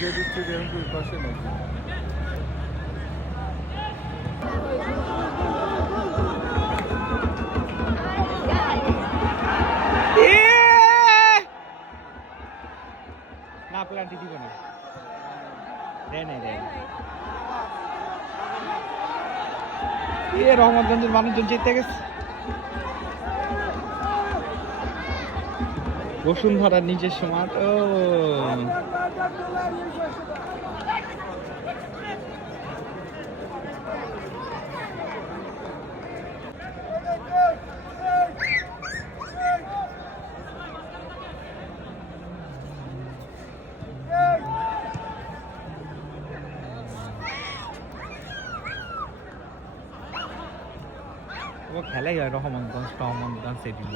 Gate স্টেডিয়ামের পাশে নাকি না প্ল্যান্টি দিব না দেয় নাই দেয়। এ মানুষজন জিতে গেছে বসুন্ধরার নিজস্ব মাঠ ও। খেলাই হয় রহমানগঞ্জ রহমানগঞ্জ স্টেডিয়াম